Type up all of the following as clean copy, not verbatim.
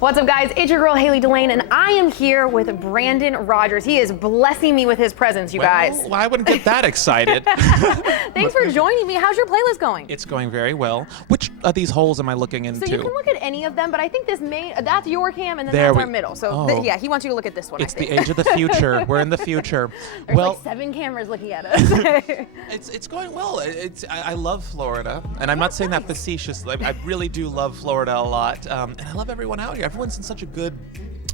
What's up, guys? It's your girl, Hayley Delaine, and I am here with Brandon Rogers. He is blessing me with his presence, you guys. Well, I wouldn't get that excited. Thanks for joining me. How's your playlist going? It's going very well. Which of these holes am I looking into? So you can look at any of them, but I think that's your cam, and then that's our middle. So yeah, he wants you to look at this one. It's the age of the future. We're in the future. There's like 7 cameras looking at us. It's going well. I love Florida, and I'm not saying that facetiously. I really do love Florida a lot, and I love everyone out here. Everyone's in such a good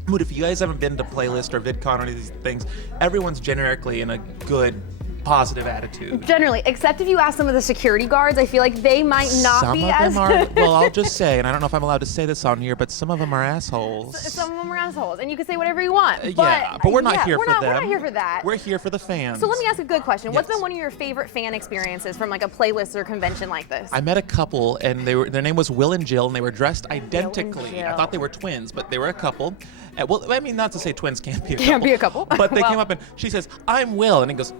mood. If you guys haven't been to Playlist or VidCon or any of these things, everyone's generically in a good, positive attitude. Generally, except if you ask some of the security guards, I feel like they might not be as... Well, I'll just say, and I don't know if I'm allowed to say this on here, but some of them are assholes. Some of them are assholes, and you can say whatever you want. Yeah, but we're not here for them. We're not here for that. We're here for the fans. So let me ask a good question. Yes. What's been one of your favorite fan experiences from like a playlist or convention like this? I met a couple, and their name was Will and Jill, and they were dressed identically. I thought they were twins, but they were a couple. Well, I mean, not to say twins can't be a couple. Can't be a couple. But they came up, and she says, "I'm Will," and he goes,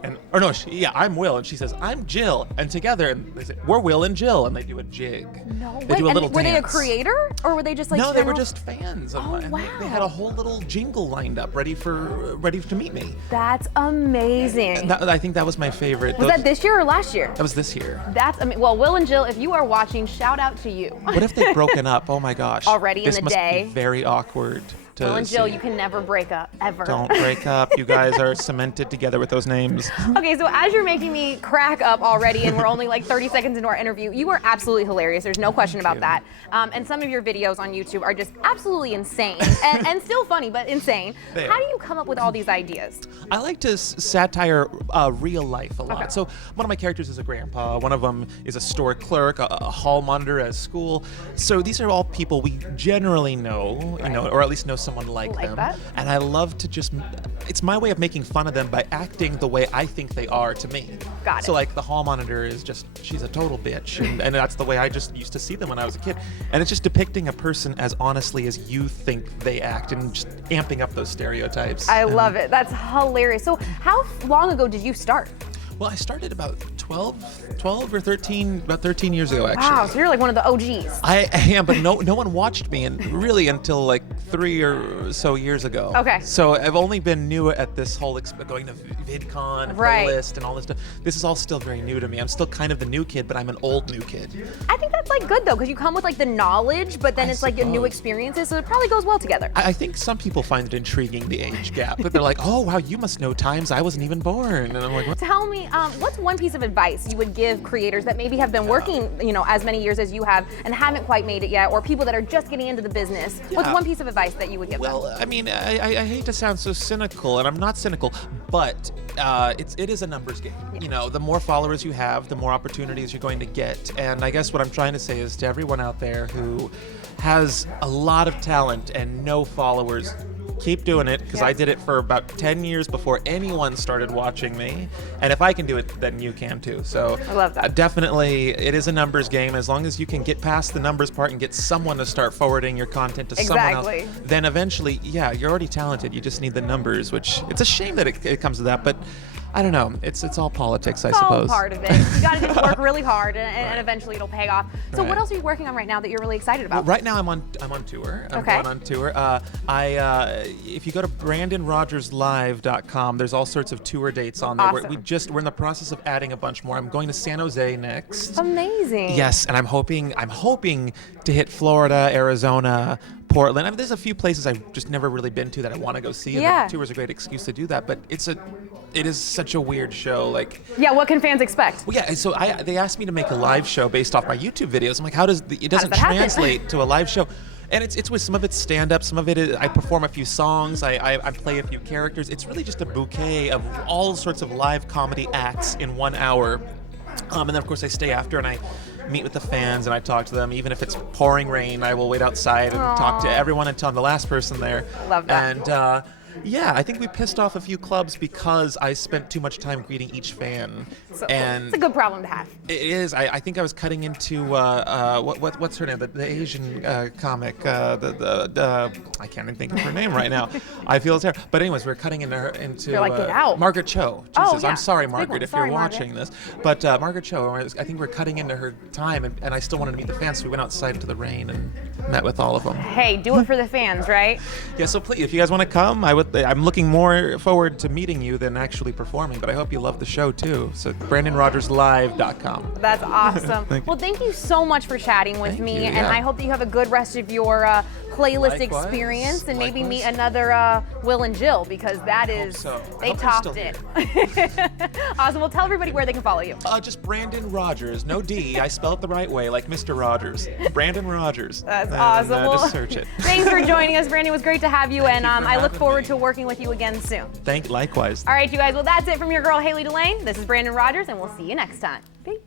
I'm Will, and she says, "I'm Jill," and together, and they say, "We're Will and Jill," and they do a jig. No way. They do a little were dance. they a creator, or were they just like? No, they were just fans of mine. Wow. They had a whole little jingle lined up, ready to meet me. That's amazing. I think that was my favorite. Was that this year or last year? That was this year. That's well, Will and Jill, if you are watching, shout out to you. What if they've broken up? Oh my gosh. Already this in the day. Must be very awkward. Will and Jill, you can never break up, ever. Don't break up. You guys are cemented together with those names. Okay, so as you're making me crack up already, and we're only like 30 seconds into our interview, you are absolutely hilarious. There's no question about that. And some of your videos on YouTube are just absolutely insane, and still funny, but insane. How do you come up with all these ideas? I like to satire real life a lot. Okay. So one of my characters is a grandpa. One of them is a store clerk, a hall monitor at school. So these are all people we generally know, you know, or at least know someone like them. That. And I love to it's my way of making fun of them by acting the way I think they are to me. Got it. So like the hall monitor is she's a total bitch. And that's the way I just used to see them when I was a kid. And it's just depicting a person as honestly as you think they act and just amping up those stereotypes. I love it. That's hilarious. So how long ago did you start? Well, I started about 12 or 13, about 13 years ago, actually. Wow, so you're like one of the OGs. I am, but no one watched me really until like 3 or so years ago. Okay. So I've only been new at this whole going to VidCon, and Playlist, and all this stuff. This is all still very new to me. I'm still kind of the new kid, but I'm an old new kid. I think that's like good though, because you come with like the knowledge, but then it's like your new experiences, so it probably goes well together. I think some people find it intriguing, the age gap, but they're like, "Oh wow, you must know times I wasn't even born," and I'm like, what? Tell me, what's one piece of advice you would give creators that maybe have been working, as many years as you have and haven't quite made it yet, or people that are just getting into the business? Yeah. What's one piece of advice that you would give them? Well, I mean, I hate to sound so cynical, and I'm not cynical, but it is a numbers game. Yeah. You know, the more followers you have, the more opportunities you're going to get. And I guess what I'm trying to say is to everyone out there who has a lot of talent and no followers, keep doing it, because I did it for about 10 years before anyone started watching me. And if I can do it, then you can too. So I love that. Definitely, it is a numbers game. As long as you can get past the numbers part and get someone to start forwarding your content to someone else, then eventually, yeah, you're already talented. You just need the numbers, which it's a shame that it comes to that, but I don't know. It's all politics, I suppose. All part of it. You got to just work really hard, and eventually it'll pay off. So what else are you working on right now that you're really excited about? Well, right now I'm on tour. I'm going on tour. If you go to BrandonRogersLive.com, there's all sorts of tour dates on there. Awesome. We're in the process of adding a bunch more. I'm going to San Jose next. Amazing. Yes, and I'm hoping to hit Florida, Arizona, Portland. I mean, there's a few places I've just never really been to that I want to go see. And the tour is a great excuse to do that. But it is such a weird show. What can fans expect? Well, yeah. So they asked me to make a live show based off my YouTube videos. I'm like, it doesn't translate to a live show. And it's with some of it's stand-up, some of it is, I perform a few songs, I play a few characters. It's really just a bouquet of all sorts of live comedy acts in 1 hour. And then of course I stay after and I meet with the fans and I talk to them. Even if it's pouring rain, I will wait outside and talk to everyone until I'm the last person there. Love that. And Yeah, I think we pissed off a few clubs because I spent too much time greeting each fan. So, And it's a good problem to have. it is. I think I was cutting into what's her name? The Asian comic. I can't even think of her name right now. I feel terrible. But anyways, we're cutting into You're like, get out. Margaret Cho. Oh, Jesus, yeah. I'm sorry, It's a big Margaret, one. if Sorry, you're Margaret. watching this. But Margaret Cho, I think we're cutting into her time, and I still wanted to meet the fans, so we went outside into the rain and met with all of them. Hey, do it for the fans, right? Yeah, so please, if you guys want to come, I'm looking more forward to meeting you than actually performing, but I hope you love the show too. So BrandonRogersLive.com. That's awesome. Thank you. Well, thank you so much for chatting with Thank me, you, and yeah. I hope that you have a good rest of your playlist Likewise. experience, and maybe meet Likewise. another Will and Jill, because that is so. I they hope they're topped still it. Awesome. Well, tell everybody where they can follow you. Just Brandon Rogers, no D. I spell it the right way, like Mr. Rogers. Brandon Rogers. That's And, awesome. Well, just search it. Thanks for joining us, Brandon. It was great to have you, Thank and you for I look having forward me. to working with you again soon. Likewise. All right, you guys. Well, that's it from your girl, Hayley Delaine. This is Brandon Rogers, and we'll see you next time. Peace.